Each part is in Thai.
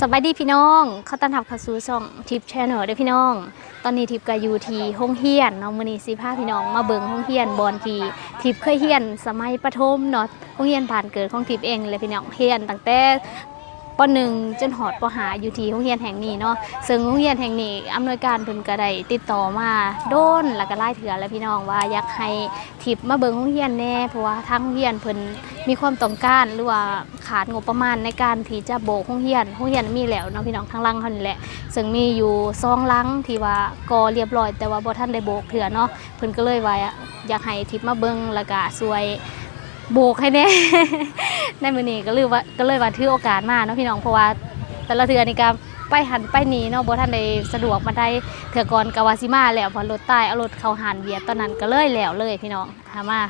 สบายดีพี่น้องเขาต้อนรับเข้าสู่ช่องทิปแชนเนลเด้อพี่น้อง ตอนนี้ทิปกับยูทีห้องเฮียนน้องมณีสีผ้าพี่น้องมาเบิงห้องเฮียนบอลทีทิปเคยเฮียน สมัยประถมเนาะห้องเฮียนผ่านเกิดของทิปเองเลยพี่น้องเฮียนตั้งแต่ ปหนึ่งจนหอดปหาอยู่ที่ห้องเฮียนแห่งนี้เนาะซึ่งห้องเฮียนแห่งนี้อำนวยการเพิ่นก็ได้ติดต่อมาโดนแล้วก็ไล่เถื่อแล้วพี่น้องว่าอยากให้ทิปมาเบิ่งห้องเฮียนแน่เพราะว่าทางโรงเฮียนเพิ่นมีความต้องการหรือว่าขาดงบประมาณในการที่จะโบกห้องเฮียนห้องเฮียนมีแล้วเนาะพี่น้องทั้งลังเท่านี้แหละ ซึ่งมีอยู่ซองลังที่ว่าก่อเรียบร้อย แต่ว่าบ่ท่านได้โบกเถื่อเนาะเพิ่นก็เลยว่าอยากให้ทิปมาเบิ่งแล้วก็ช่วย โบกให้แน่ ในมือนี้ก็เลยว่าก็เลยว่าถือโอกาสมาเนาะพี่น้องเพราะว่าแต่ละเทือนี่ก็ไปหันไปหนีเนาะบ่ท่านได้สะดวกมาได้เถื่อก่อนกาวาซิมาแล้วพอรถใต้เอารถเข้าหันเบียดตอนนั้นก็เลยแล้วเลยพี่น้องหามา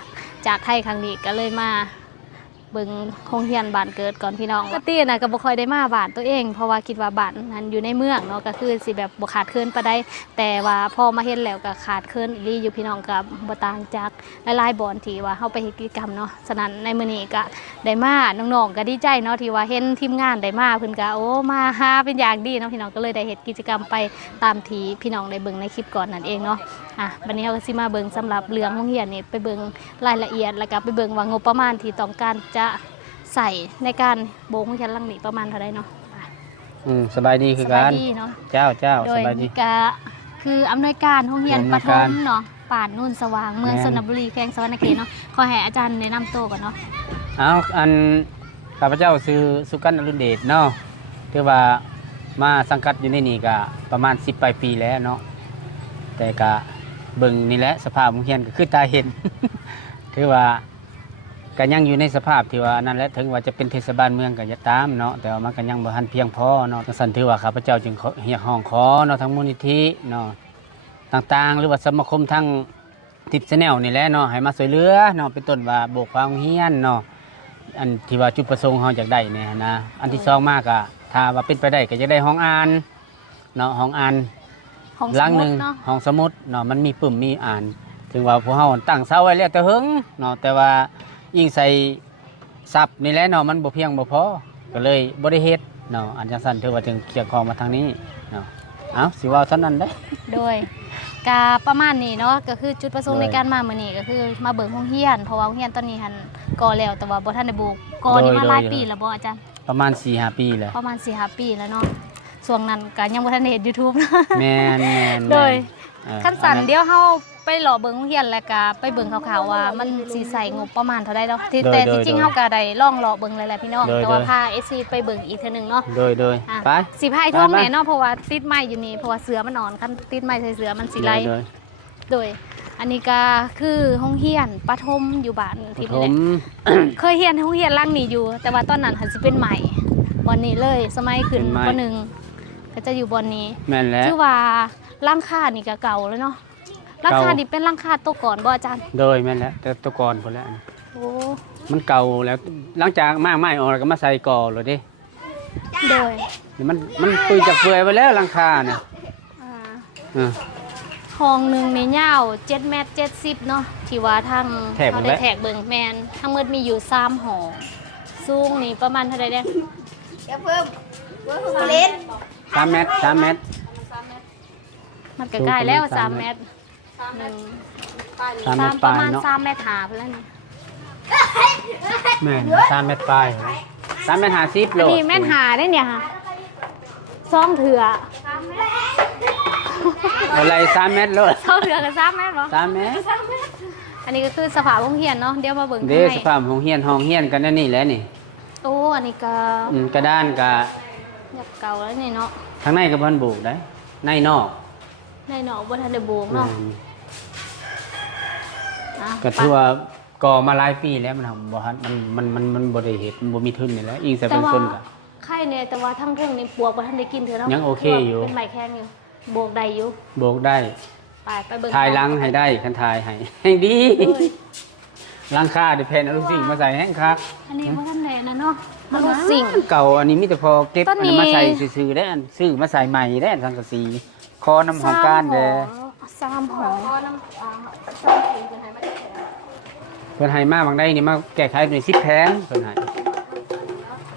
จากไทยครั้งนี้ก็เลยมา เบิงโรงเรียนบ้านเกิดก่อนพี่น้องปกตินะก็บ่ค่อยได้มาบ้านตัวเอง เพราะว่าคิดว่าบ้านนั้นอยู่ในเมืองเนาะก็คือสิแบบบ่ขาดเคินปานใดแต่ว่าพอมาเฮ็ดแล้วก็ขาดเคินอีหลีอยู่พี่น้องก็บ่ต่างจากหลายๆบ่อนที่ว่าเฮาไปเฮ็ดกิจกรรมเนาะฉะนั้นในมื้อนี้ก็ได้มาน้องๆก็ดีใจเนาะที่ว่าเห็นทีมงานได้มาเพิ่นก็โอ้มาหาเป็นอย่างดีเนาะพี่น้องก็เลยได้เฮ็ดกิจกรรมไปตามที่พี่น้องได้เบิ่งในคลิปก่อนนั่นเองเนาะอะวันนี้เราก็สิมาเบิ่งสำหรับเรื่องโรงเรียนนี่ไปเบิ่งรายละเอียดแล้วก็ไปเบิ่งว่างบประมาณที่ต้องการจะใส่ในการโบกของฉันลังนี้ประมาณเท่าไรเนาะไปอืมสบายดีคือสกับายนดีเนาะเจ้าเจ้าโดสยบายดีนี่ก็คืออำนวยการห้องเรียนอำนปวยฐการมเนาะป่านนุ่นสว่างเมืองแม่นสนบุรีแขวงสวรรณเขตเนาะขอให้อาจารย์แนะนำตัวก่อนเนาะเอาอันข้าพเจ้าซื้อสุกันอรุณเดชเนาะถือว่ามาสังกัดอยู่ในนี่ก็ประมาณ10ปลายปีแล้วเนาะแต่ก็เบิ่งนี่แหละสภาพโรงเรียนก็คือตาเห็น ถือว่า ก็ยังอยู่ในสภาพที่ว่านั่นแหละถึงว่าจะเป็นเทศบาลเมืองก็จะตามเนาะแต่ว่ามันก็ยังบ่ทันเพียงพอเนาะจังซั่นถือว่าข้าพเจ้าจึงขอเรียกห้องขอเนาะทั้งมูลนิธิเนาะต่างๆ หรือว่าสมาคมทั้งติดแนลนี่แหละเนาะให้มาสวยเหลือเนาะเป็นต้นว่าโบกความเฮียนเนาะอันที่ว่าจุดประสงค์เขาอยากได้เนี่ยนะอันที่สองมากอะถ้าว่าเป็นไปได้ก็จะได้ห้องอ่านเนาะห้องอ่านของหสลังมุหดนึ่งเนาะห้องสมุดเนาะมันมีปุ่มมีอ่าน ถึงว่าพวกเขาตั้งเสาไว้แล้วแต่หึงเนาะแต่ว่า ยิ่งใส่ซับนี่แหละเนาะมันบ่เพียงบ่พอก็เลยบ่ได้เฮ็ดเนาะอันจังซั่นถือว่าจึงเกี่ยวข้องมาทางนี้เนาะเอาสิเว่าเท่านั้นได้อ โดยกาประมาณนี้เนาะก็คือจุดประสงค์โดยในการมามื้อนี้ก็คือมาเบิ่งห้องเรียนเพราะว่าห้องเรียนตอนนี้หันก่อแล้วแต่ว่าบ่ทันได้โบกก่อนี่มาหลายปีแล้วบ่อาจารย์ประมาณ4-5ปีแล้วประมาณ4-5ปีแล้วเนาะช่วงนั้นก็ยังบ่ทันได้เฮ็ด YouTube เนาะแม่นแม่นโดย เออขั้นสันอัเดี๋ยวเฮา ไปหล่อเบิ่งโรงเรียนแล้วก็ไปเบิ่งข่าวๆว่ามันสิใส่งบประมาณเท่าใดเนาะที่โดยแต่โดที่ยจริงโดยเฮาก็ได้ลองหล่อเบิ่งเลยแหละพี่น้องโดยแต่ว่าโดย พา SC ไปเบิ่งอีกเทื่อนึงเนาะ โดยโดยอะ ไป สิพายท่องไปไป แน่เนาะเพราะว่าติดไม้อยู่นี่เพราะว่าเสือมันนอนคันติดไม้ใส่เสือมันสิไล่โดยโดย อันนี้ก็คือห้องเรียนปฐมอยู่บ้านโดที่ยผนี่แหละ ม เคยเรียนห้องเรียนหลังนี้อยู่ แต่ว่าตอนนั้นหันสิเป็นใหม่วันนี้เลย สมัยขึ้นปหนึ่งก็จะอยู่บนนี้แม่นแล้ว ชื่อว่าร่างคานี่ก็เก่าแล้วเนาะ ร่างคาเก่านี่เป็นร่างคาตัวก่อนบ่อาจารย์โดยแม่นแล้วแต่แตัวก่อนคนแล้วโอ้มันเก่าแล้วหลังจากมากไม้ออกแล้วก็มาใส่ก่อเลยดิโดยเดี๋ยวมันมันปืนจะเฟื่อยไปแล้วหลังคาเนี่ยอ่าอ่า ห้องหนึ่งในยาว7เมตร70เนาะที่ว่าทางแถกเบิ่เขางได้แล้ว แท็กเบิ่งแมนทั้งหมดมีอยู่3ห้องสูงนี่ประมาณเท่าใดเด้เดี๋ยวเพิ่มเพิ่มเล่นสามเมตรสามเมตร มันก็ใกล้แล้วสูงประมาณ3เมตรหนึ่งสามเมสาตมรปปลาระยมาณเนาะ3เมตรหาเพิ่นแล้วนี่แม่นสามเมตรปลายสามเมตรห้าสิบโลอันนี้แม่นหาได้เนี่ยค่ะซ่องเถื่ออะไรสามเมตรโลซ่องเถื่อกับ3เมตรบ่สามเมตรอันนี้ก็คือสภาพโรงเรียนเนาะเดี๋ยวมาเบิ่งเด้ข้างในสภาพของเฮียนห้องเฮียนกันนั่นนี่แหละนี่โอ้อันนี้ก็อืมกระดานกะอยากเก่าแล้วนี่เนาะข้างในก็บ่ทันบุกได้ในนอกในเนาะบ่ทันได้โบกเนาะอืม อะก็ถือว่าก่อมาหลายปีแล้วมันทำบ่ทันมันมันมันมันบ่ได้เฮ็ดมันบ่มีทุนนี่แหละอิงแต่แต่เป็นว่าคนก็ ไข่เนี่ยแต่ว่าทั้งเทิงนี่ปวกบ่ทันได้กินเถอะเนาะยังโอเคอยู่ เป็นไม้แข็งอยู่โบกได้อยู่โบกได้ไปไปเบิ่งทายหลังให้ได้คันทายให้ให้ดีเอ้ยหลังคาดิเพนเอาลูกสิ่งมาใส่แห้งครับอันนี้บ่ทันได้นะเนาะมันรู้สิ่งเก่าอันนี้มีแต่พอเก็บต้อันนนี้ นี้มาใส่ซื้อๆได้อันซื้อมาใส่ใหม่ได้อันสังกะสีคอน้ำหอมก้านเด้อสามหอ พอน้ำอ่าช่องกินกันให้มันแข็งเพิ่นให้มาบางได้นี่มาแก้ไขเป็น10แผงเพิ่นให้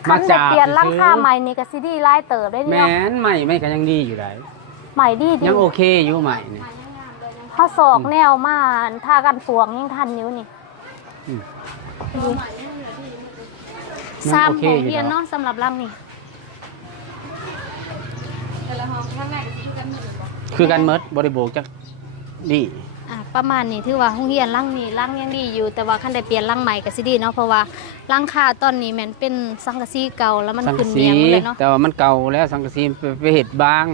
คันได้บเปลี่ยนร่างซื้อค่าใหม่นี่ก็สิดีไล่เติบได้แมเนาะนใหม่ไม่ก็ยังดีอยู่ได้ใหม่ดีดียังโอเคอยู่ใหม่นี่เฮาศอกแนวมาท่ากันปวงยังทันอยู่นี่อืมสามโอเคของอยู่เฮียนเนาะเนาะสำหรับร่างนี่แต่ละห้องข้างในก็สิคือกันหมดเลยบ่คือกันเมิดบริโภคจัก ดีอะประมาณนี้ถือว่าโรงเรียนร่างนี้ร่างยังดีอยู่ แต่ว่าคันได้เปลี่ยนร่างใหม่ก็สิดีเนาะเพราะว่าร่างค่าตอนนี้แม่นเป็นสังกะสีเก่าแล้วมันสังขึ้กะนสีเมียงหมดเลยเนาะแต่ว่ามันเก่าแล้วสังกะสีไปไปเห็ดบาง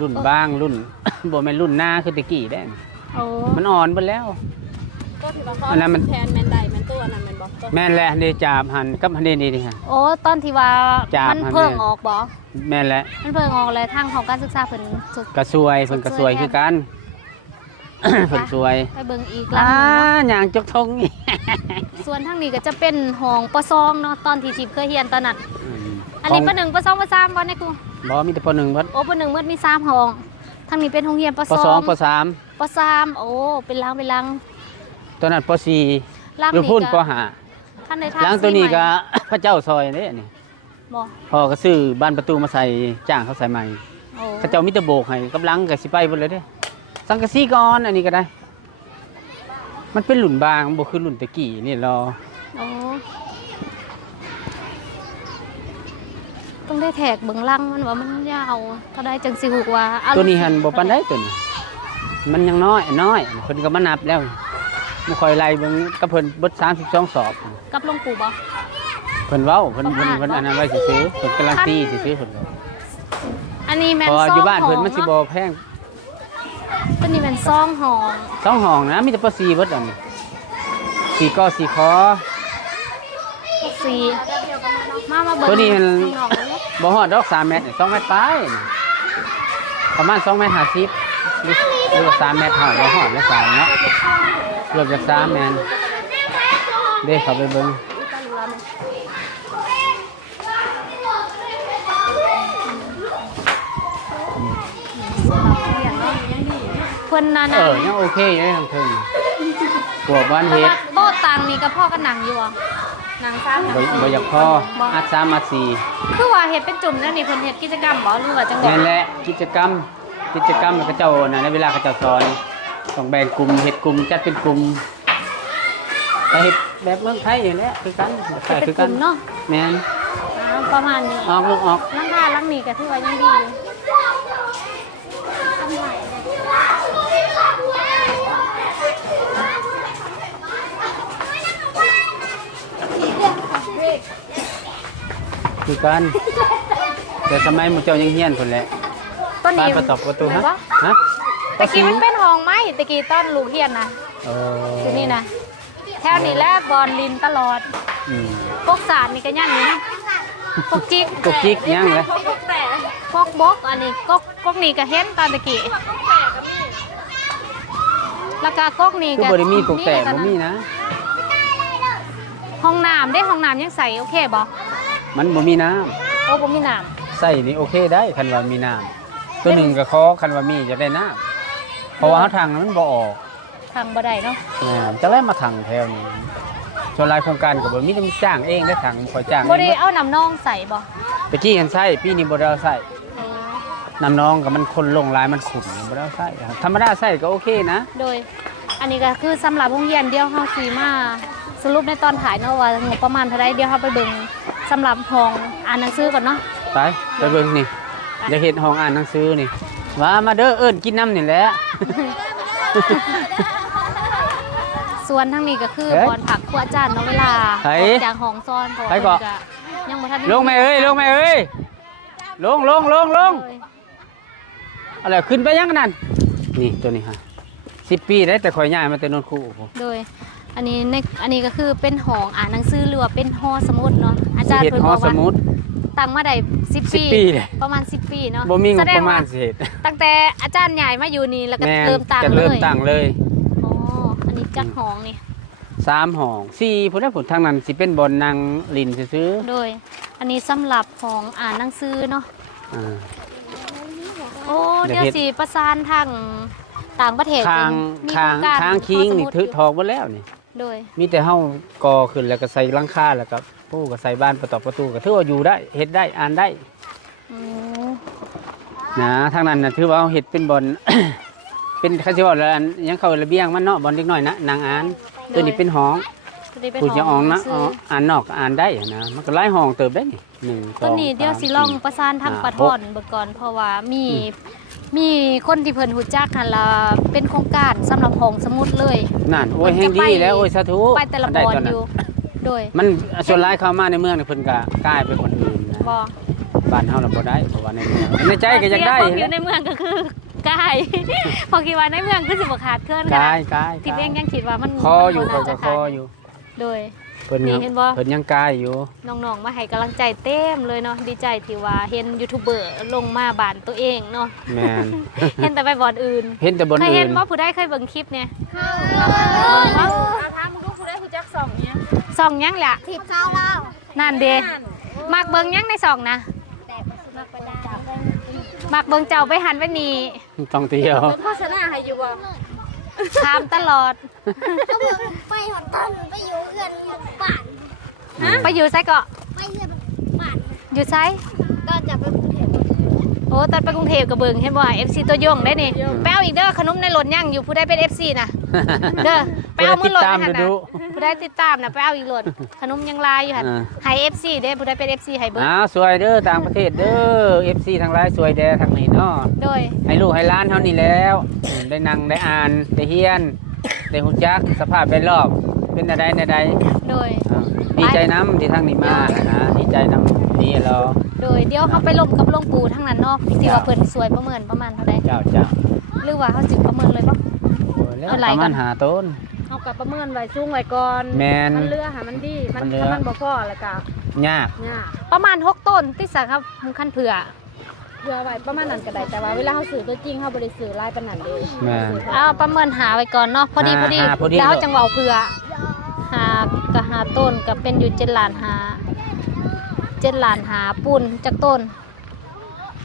รุ่นบางรุ่น บ่แม่นรุ่นหน้าคือตะกี้ได้ โอ้มันอ่อนไปแล้ว ก็ถือว่าเขาอันนั้นมัน แทนแมนไดแมนตัวนั้นแมนบ่ตัวแม่นแหละเดจาบหันกับหันเดนี่นี่ฮะ โอ้ตอนที่ว่าจาบมันหั่นเพิ่งแม่ออกบ่แม่นแหละมันเพิ่งออกเลยทางของการศึกษาเพิ่นสุด กระสวยเพิ่นกระสวยคือกัน เพิ่นสวยไปเบิ่งอีกหลังอ่าหนึงเนาะอย่างจกทงนี่ส่วนทางนี้ก็จะเป็นห้องปซองเนาะตอนที่ทิพย์เคยเรียนตอนนั้นมอันนี้ขงปหนึ่งปสองปสามบ่ในครูบ่มีแต่ปหนึ่งเพิ่นโอ้ปหนึ่งมันมีสามห้องทางนี้เป็นโรงเรียนปปสสอองงปสามปสามโอ้เป็นลังเป็นลังตัวนั้นปสี่ลังหรือนี่พุ่นปก็ห้าท่านในหลังตัวนี้ก็ พระเจ้าซอยเด้นี่บ่พ่อก็ซื้อบ้านประตูมาใส่จ้างเขาใส่ใหม่โอ้เขาเจ้ามิตรโบกให้กำลังก็สิไปเบิดเลยเด้ สังกะสีก่อนอันนี้ก็ได้ มันเป็นหลุ่นบางบ่คือหลุ่นตะกี้นี่รอโอ้ต้องได้แทกเบิ่งลังมันว่ามันยาวเท่าใดจังสิฮู้ว่าอารมณ์ตัวนี้หันบ่ปานใดตัวนี้มันยังน้อยน้อยเพิ่นก็มานับแล้วบ่ค่อยไล่เบิ่งกับเพิ่นเบิด32สอบกับหลวงปู่บ่เพิ่นเว้าเพิ่นประเพิ่นมาณเพิ่นอันนั้นไว้ซื่อๆเพิ่นกำลังตีซื่อๆเพิ่นว่าอันนี้แม่นเพราะว่าซองอยู่บ้านเพิ่นห้งมันสิบ่แพง ตัวนี้แม่นซองห้อง สองห้องนะมีแต่ปสี่เบิดอันนี้สี่กอสี่คอ สีมามาเบิ่งตัวนี้มันข้างนอกเลยบ่ฮอดดอก3เมตร2เมตรปลายนี่ประมาณ2เมตร50หรือหรือว่า3เมตรฮอดบ่ฮอดแล้ว3เนาะเกือบจะ3แม่นเด้เข้าไปเบิ่ง เพิ่นนาเอนาอยังโอเคอยู่ในทางเทิงกลัวบ้านเฮ็ดโต๊ะตังนี่กับพ่อก็หนังอยู่อะหนังซ้ำบ่บ่อยากพออัด3อัด4คือว่าเฮ็ดเป็นจุ่มแล้วนี่เพิ่นเฮ็ดกิจกรรมบ่หรือว่าจังได๋นั่นแหละกิจกรรม กิจกรรมเขาเจ้าน่ะในเวลาเขาเจ้าสอนต้องแบ่งกลุ่มเฮ็ดกลุ่มจัดเป็นกลุ่มแต่เฮ็ดแบบเมืองไทยอย่างนี้คือกันเฮ็ดคืเป็นอกกัลุ่นมเนาะแม่นอ่าประมาณนี้ ออกลูกออกหลังคาหลังนี้ก็ถือว่ายังดีอยู่ คือกัน แต่สมัยหมู่เจ้ายังเฮียนพุ่นแหละต้นบ้านนี้ประตอบประตูฮะแม่นบ่ฮะตะกี้มันเป็นห้องไม้ตะกี้ต้นลูกเฮียนนะเออที่นี่นะแถวนี้แหละบอลลินตลอดอืมพวกสารนี่ก็ยังอยู่นะพวกจิกกุกจิกยังเลยพวกบกอันนี้กกกกนี่ก็เห็นตอนตะกี้แล้วก็กกนี่คือก็บ่ได้มีกุกแตกกับ่นมีนะห้องน้ำได้ห้องน้ำยังใส่โอเคบ่ มันบ่มีน้ำโอ้บ่มีน้ใส่นี่โอเคได้คันว่ามีน้ำตัวหนึ่งก็ขอคันว่ามีจะได้น้ำเพราะว่าเฮาทางนั้นมันบ่ออกำทางบ่ได้เนาะแม่นจะไล่มาทางแถวนี้ส่วนหลายโครงการก็บ่มีแต่มีจ้างเองได้ทางขอยจ้างบ่เอได้งเอาน้ำนองใส่บ่ตะกี้เห็นใส่ปีนี้บ่ได้เอาใส่เออน้ำน้องกับมันคนลงหลายมันขุ่นบ่ได้เอาใส่ครับธรรมดาใส่ก็โอเคนะ โดย อันนี้ก็คือสำหรับโรงเรียนเดียวเฮาสิมาสรุปในตอนถ่ายเนาะว่างบประมาณเท่าใดเดี๋ยวเฮาไปเบิ่ง สำหรับห้องอ่านหนังสือก่อนเนาะ ไปไปเบิ่งนี่จะเห็นห้องอ่านหนังสือนี่ว่ามาเด้อเอิ้นกินน้ำนี่แหละ ส่วนทั้งนี้ก็คือเฮ้ยบอลผักครัวอาจารย์เนาะเวลาไผออกจากห้องซ้อนเพราะว่าไผเกาะเพิ่นยังบ่ทันได้ลงแม่เอ้ยลงแม่เอ้ยลงลงลงลงเลยอะไรขึ้นไปยังนั่นนี่ตัวนี้ฮะ10ปีได้แต่ข่อยย้ายมาแต่นนคูโอ้โหโดย อันนี้ในอันนี้ก็คือเป็นห้องอ่านหนังสือหรือว่าเป็นหอสมุดเนาะอาสิจารย์เฮ็ดเพิ่นหบออกสว่ามุด ตั้งมาได้10ปี10ปีเลยประมาณ10ปีเนาะบ่มีงแสบดปงระมาว่าณสิเฮ็ดตั้งแต่อาจารย์ใหญ่มาอยู่นี่แล้วก็แม่นเริ่มตั้งจะเลเริ่มยตั้งเลยอ๋ออันนี้จักห้องนี่สามห้องสี่พุ่นได้ผลทางนั้นสิเป็นบอลนางลินซื้อโดย อันนี้สำหรับของอ่านหนังสือเนาะ ๆอ่า โอ้เดี๋เดี๋ยยววเฮ็ด สิประสานทางต่างประเทศคางมีคางโรกรคางคิงหอสนี่มุดถืออยู่ทอกไว้แล้วนี่ โดย มีแต่เฮากอขึ้นแล้วก็ใส่หลังคาแล้วก็ปูก็ใส่บ้านประตอกประตูก็ถือว่าอยู่ได้เฮ็ดได้อ่านได้อืมนะทางนั้นน่ะถือว่าเอาเฮ็ดเป็นบอนเป็นเขาสิว่าแล้วอันยังเข้าระเบียงมันเนาะบอนเล็กน้อยนะนางอ่านตัวนี้เป็นห้องตัวนี้เป็นผู้จะออกนะซื้อ๋ออ่านนอกก็อ่านได้นะมันก็หลายห้องเติบได้นี่หนึ่งสตัวองนี้เดี๋ยวสามสิลองสี่ประสานทางห้าปะทอนเบิกก่อนเพราะว่ามีอื มมีคนที่เพิ่นฮู้จักหันละเป็นโครงการสำหรับห้องสมุดเลย นั่นโอ้ยมันแห่งจะดีไปแล้วโอ้ยสาธุไปแต่ละบได้อนตนั้นอยู่ โดยมันส่วนร้ายเข้ามาในเมืองนี่เพิ่นก็กลายเป็นคนอื่นนะบ่บ้านเฮาน่ะบ่ได้เพราะว่าในเมืองในใจก็อยากได้เสีของอยู่ในเมืองก็คือกาย พอคิดว่าในเมืองคือสิบ่ขาดเคลื่อนกาค่ะยกายทิพย์เองยังคิดว่ามันคออยู่มัเขานก็น่าจะคขาอดอยู่ โดย เพิ่นนี่ยังเห็นบ่ เพิ่นยังกายอยู่ น้องๆ มาให้กำลังใจเต็มเลยเนาะดีใจที่ว่าเห็นยูทูบเบอร์ลงมาบ้านตัวเองเนาะ แม่น เห็นแต่ไปบอนอื่นเห็นแต่บนเคยอื่เห็นนว่าผู้ได้เคยเบิ่งคลิปเนี่ยเอาถามมึงดูผู้ใดผู้จักสองเนี่ยส่องยังแหละทิพย์เช้าเล่านั่นเดมักเบิ่งยังในส่องนะแต่มาประดามักเบิ่งเจ้าไปหันไปนี่ต้องเที่ยว เป็นโฆษณาให้อยู่บ่ ถามตลอด เขาบอกไปหอนต้นไปอยู่เอื้อนบ้านไปอยู่ไสเกาะไปเอื้อนบ้านอยู่ไสก็จะไปกรุงเทพโอ้ตอนไปกรุงเทพก็เบิ่งเห็นบ่ FC ตัวยงได้นี่ไปเอาอีกเด้อขนมในรถยังอยู่ผู้ใดเป็น FC น่ะเด้อไปเอามือรถติดตามนะหั่นดูน่ะ ผู้ใดติดตามน่ะไปเอาอีกรถขนมยังลายอยู่หั่นอ่าให้ FC เด้ผู้ใดเป็น FC ให้เบิ่งอ้าวสวยเด้อต่างประเทศเด้อ FC ทางหลายสวยแด้ทางนี้เนาะโดยให้ลูกให้หล้านเท่านี้แล้วอืมได้นั่งได้อ่านได้เฮียนได้ฮู้จักสภาพแวดล้อมเป็นอะไรในใดโดยอ้าวดีใจน้ำที่ทางนี้มานะดีใจน้ำนี่เรา โดยเดี๋ยวเขาไปลบกับหลวงปู่ทั้งนั้นเนาะที่ว่าเพิ่นสวยประเมินประมาณเท่าใดเจ้าเจ้าหรือว่าเขาสิประเมินเลยบ่ โอ้ยแล้วเอาหลายประมาณก่อนหาต้น เอากับประเมินไว้สูงไว้ก่อนแม่นมันเลือหามันดีมันมันเลือ ถ้ามันบ่พอแล้วก็ยาก ยากประมาณ 6 ต้นที่สักครับคันเผื่อ เพื่อไว้ประมาณนั้นก็ได้แต่ว่าเวลาเฮาซื้อตัวจริงเฮาบ่ได้ซื้อหลายปานนั้นเด้แม่น เอาประเมินหาไว้ก่อนเนาะพอดีหาพอดีหาพอดี แล้วจังเว้าเผื่อหาก็หาต้นก็เป็นอยู่7ล้านหา7ล้านหาปูนจักต้น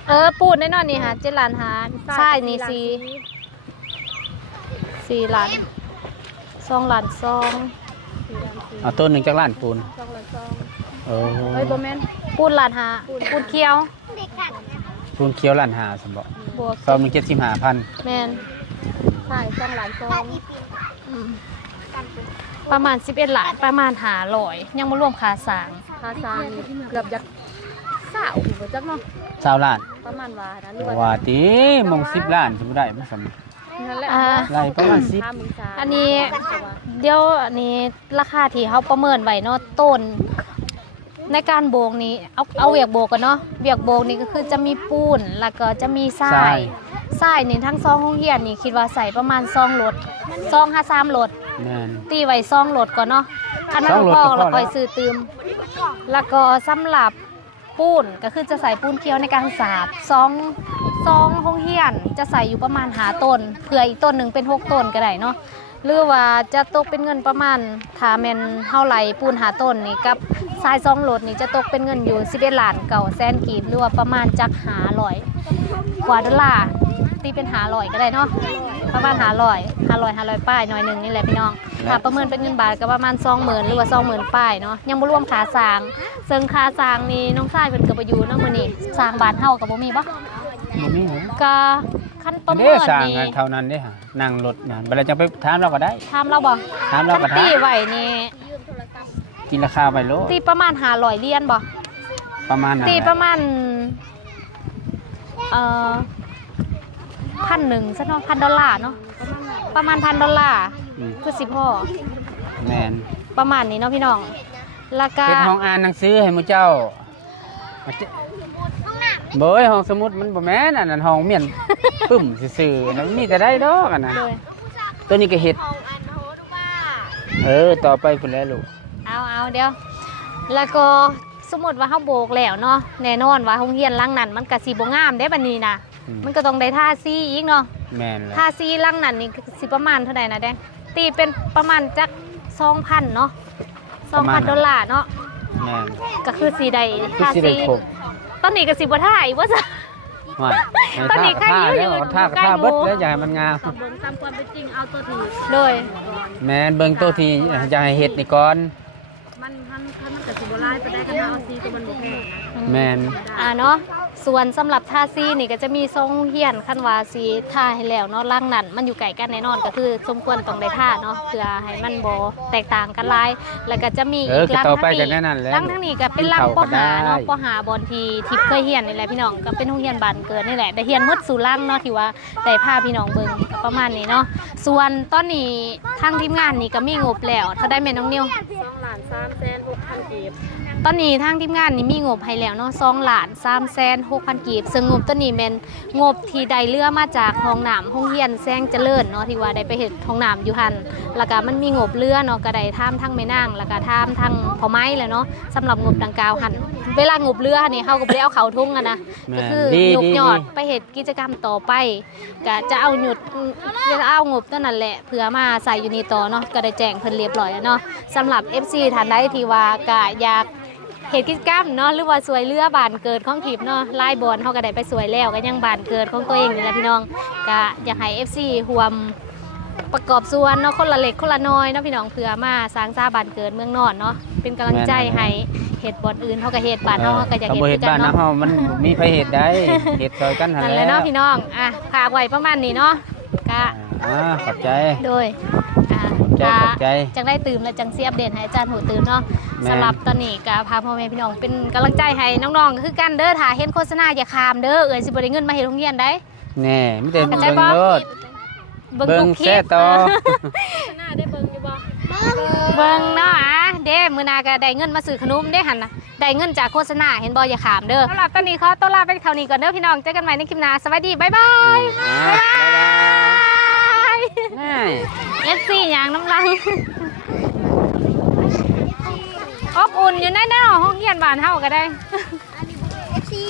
เออปูนแน่นอนนี่หา7ล้านหาใช่นี่สี่สี่ล้าน สองล้านสองเอาต้นหนึ่งจากล้านปูนสองละสองโอ้เฮ้ยบ่แม่นปูนล้านหาปูนเขียวเด็กกันปูนเขียวล้านหาสมบัติบวกซองมีเจ็ดสิบห้าพันแมนใช่สองล้านสองอืมประมาณ 11ล้านประมาณหาลอย ยังไม่รวมค่าสร้างค่าสร้างนี่เกือบจะสาวบ่จักเนาะสาวล้านประมาณว่านะหรือว่าว่าตีมองสิบล้านสมมติได้ไม่สม นั่นแหละอ่าไรประมาณสิบค่ามึงซาอันนี้ เดี๋ยวอันนี้ราคาที่เขาประเมินไว้เนาะต้น ในการโบกนี้เอาเอาเวียกโบกกันเนาะเวียกโบกนี่ก็คือจะมีปูนแล้วก็จะมีทรายทรายนี่ทั้งซองห้องเฮียนนี่คิดว่าใส่ประมาณซองรถซองห้าสามรถแม่นตีไว้ซองโหลดก่อนเนาะคันนั้นซองโหลดพอก็พอเราค่อยแล้วซื้อตืมแล้วก็สำหรับ ปูนก็คือจะใส่ปูนเคี้ยวในการสาดซองซองห้องเฮียน จะใส่อยู่ประมาณหาต้นเผื่ออีกต้นหนึ่งเป็นหกต้นก็ได้เนาะหรือว่าจะตกเป็นเงินประมาณถ้าแมนเท่าไรปูนหาต้นนี่กับทรายซองโหลดนี่จะตกเป็นเงินอยู่11ล้านเก่าแสนกีบหรือว่าประมาณจักหาลอยกว่าดอลลาร์ตีเป็นหาลอยก็ได้เนาะประมาณหาลอยหาลอยหาลอยป้ายหน่อยหนึ่งนี่แหละพี่น้อง ถ้าประเมินเป็นเงินบาทก็ประมาณสองหมื่นหรือว่าสองหมื่นป้ายเนาะยังบ่รวมขาสร้างซึ่งขาสร้างนี่น้องชายเพิ่นก็บ่อยู่เนาะมื้อนี้สร้างบ้านเฮาก็บ่มีบ่บ่มีหยังก็คันประเด้เมินสร้างนี่กันเท่านั้นเด้ฮะนั่งรถนะเวลาจะไปถามเราก็ได้ถามเราบ่ถามเราคัก็นถามตีไว้นี่กินราคาไปโลตีประมาณ500เหรียญบ่ประมาณนั้นตีแหละประมาณเอ่อพันหนึ่งซะเนาะพันดอลลาร์เนาะประมาณพันดอลลาร์อืม คือสิพ่อแม่นประมาณนี้เนาะพี่น้องแล้วก็เป็นห้องอ่านหนังสือให้หมู่เจ้าเบยห้องสมุดมันบ่แม่นอันนั้นห้องเมียนปึ้มซื่อๆนะมันมีแต่ได้ดอกอันนะเลยตัวนี้ก็เฮ็ดของอันโฮดูว่าเออต่อไปพุ่นแหล้วลูกเอาเอาเดี๋ยว แล้วก็สมมติว่าเขาโบกแล้วเนาะแน่นอนว่าโรงเรียนหลังนั้นมันก็สิบ่งามได้บัดนี้นะอืมมันก็ต้องได้ท่าซีอีกเนาะแม่นแหละท่าซีหลังนั้นนี่สิประมาณเท่าไหร่นะแดง ตีเป็นประมาณจัก2,000เนาะ2,000ดอลลาร์เนาะแม่นก็คือสีใดคือท่าสิได้ซีครบตอนนี้ก็สิบ่ท่าอีกว่าซะว่าให้ตอนนี้ท่าใครก็อยู่ท่าอยู่แล้วท่าก็ใกล้ท่าหมู่เบิดแล้วอย่าให้มันงามเบิ่งตามความเป็นจริงเอาตัวที่โดย แม่นเบิ่งตัวที่จะให้เฮ็ดนี่ก่อน มันมันมันก็สิบ่หลายไปได้กันเอาซีตัวมันบ่แพงนะแมนอ่าเนาะ ส่วนสำหรับท่าซีนี่ก็จะมีทรงเฮียนขั้นวาซีท่าให้แล้วเนาะล่างนั่นมันอยู่ไกลกันแน่นอนก็คือสมควรต้องได้ท่าเนาะเพื่อให้มันบ่แตกต่างกันหลาย แล้วก็จะมีเอออีกก็ล่างต่อทั้งไปนี้กันแน่นั่นแหละล่างทั้งนี้ก็เป็นล่างเข้าปก็หาเนาะได้ปหาบอลทีทิพย์เคยเฮียนนี่แหละพี่น้องก็เป็นโรงเรียนบ้านเกิดนี่แหละได้เฮียนหมดสู่ล่างเนาะที่ว่าได้พาพี่น้องเบิ่งก็ประมาณนี้เนาะส่วนตอนนี้ทางทีมงานนี่ก็มีงบแล้วเท่าได้แม่น้องนิวสองล้านสามแสนหกพันกีบ ตอนนี้ทางทีมงานนี่มีงบให้แล้วเนาะสองล้านสามแสนหกพันกีบ ซึ่งงบตัวนี้เป็นงบที่ได้เลือมาจากห้องน้ำห้องเรียนแซงเจริญเนาะที่ว่าได้ไปเห็นห้องน้ำอยู่หันแล้วก็มันมีงบเรือเนาะก็ได้ท่ามทั้งแม่นางแล้วก็ท่ามทั้งพอไม้แหล้วเนาะสำหรับงบดังกล่าวหันเวลางบเรือนี่เขาก็บ่ไปเอาเขาทุ่งอะนะแม่ก็นคือดียกดียอดดีไปเหตุกิจกรรมต่อไปก็จะเอาหยุดจะเอางบตัวนั้นแหละเพื่อมาใส่อยู่นี่ต่อเนาะก็ได้แจ้งเพิ่นเรียบร้อยแล้วเนาะสำหรับ FC ท่านใดที่ว่าก็อยาก เหตุกิจกรรมเนาะหรือว่าสวยเรือบานเกิดของทีมเนาะไล่บอลเขาก็ได้ไปสวยแล้วก็ยังบานเกิดของตัวเองนี่แหละพี่น้องก็อยากให้ FC ห่วมประกอบส่วนเนาะคนละเล็กคนละน้อยเนาะพี่น้องเพื่อมาสร้างซาบานเกิดเมืองนอนเนาะเป็นกำลังใจให้เหตุบอลอื่นเขาก็เหตุบานเขาเขาก็อยากเอเหอตุบ่คือกันเฮ็ดบ้านนะเนาะเฮามันมีไผเฮ็ดได้เฮ็ดซอยกันหั่นนั่นแหแหละละเนาะพี่น้องอะฝากไว้ประมาณนี้เนาะก็อ่าขอบใจโดยอ่า ใจขอบใจจังได้ตื่นและจังเสียอัปเดตให้อาจารย์หูตื่นเนาะแม่นสำหรับตอนนี้ก็พาพ่อแม่พี่น้องเป็นกำลังใจให้น้องๆก็คือกันเด้อถ้าเห็นโฆษณาอย่าคามเด้อเอ่ยสิบ่ได้เงินมาเฮ็ดโรงเรียนได้แน่มีแต่เข้าใจเบิ่งบ่โลดเบิ่งเบิ่ทุงกคลิแซ่ปต่อหน้าได้เบิ่งอยู่บ่เบิ่งเนาะอะเด้มื้อหนาก็ได้เงินมาซื้อขนมเด้หั่นน่ะได้เงินจากโฆษณาเห็นบ่อย่าขามเด้อสำหรับตอนนี้ขอตัวลาไปเท่านี้ก่อนเด้อพี่น้องเจอกันใหม่ในคลิปหน้าสวัสดีบ๊ายบายอ่าบ๊ายบายง่าย เอสซีอย่างน้ำลังอบอุ่นอยู่ได้แน่ห้องเย็ยนบานเท่าก็ได้เอสซี่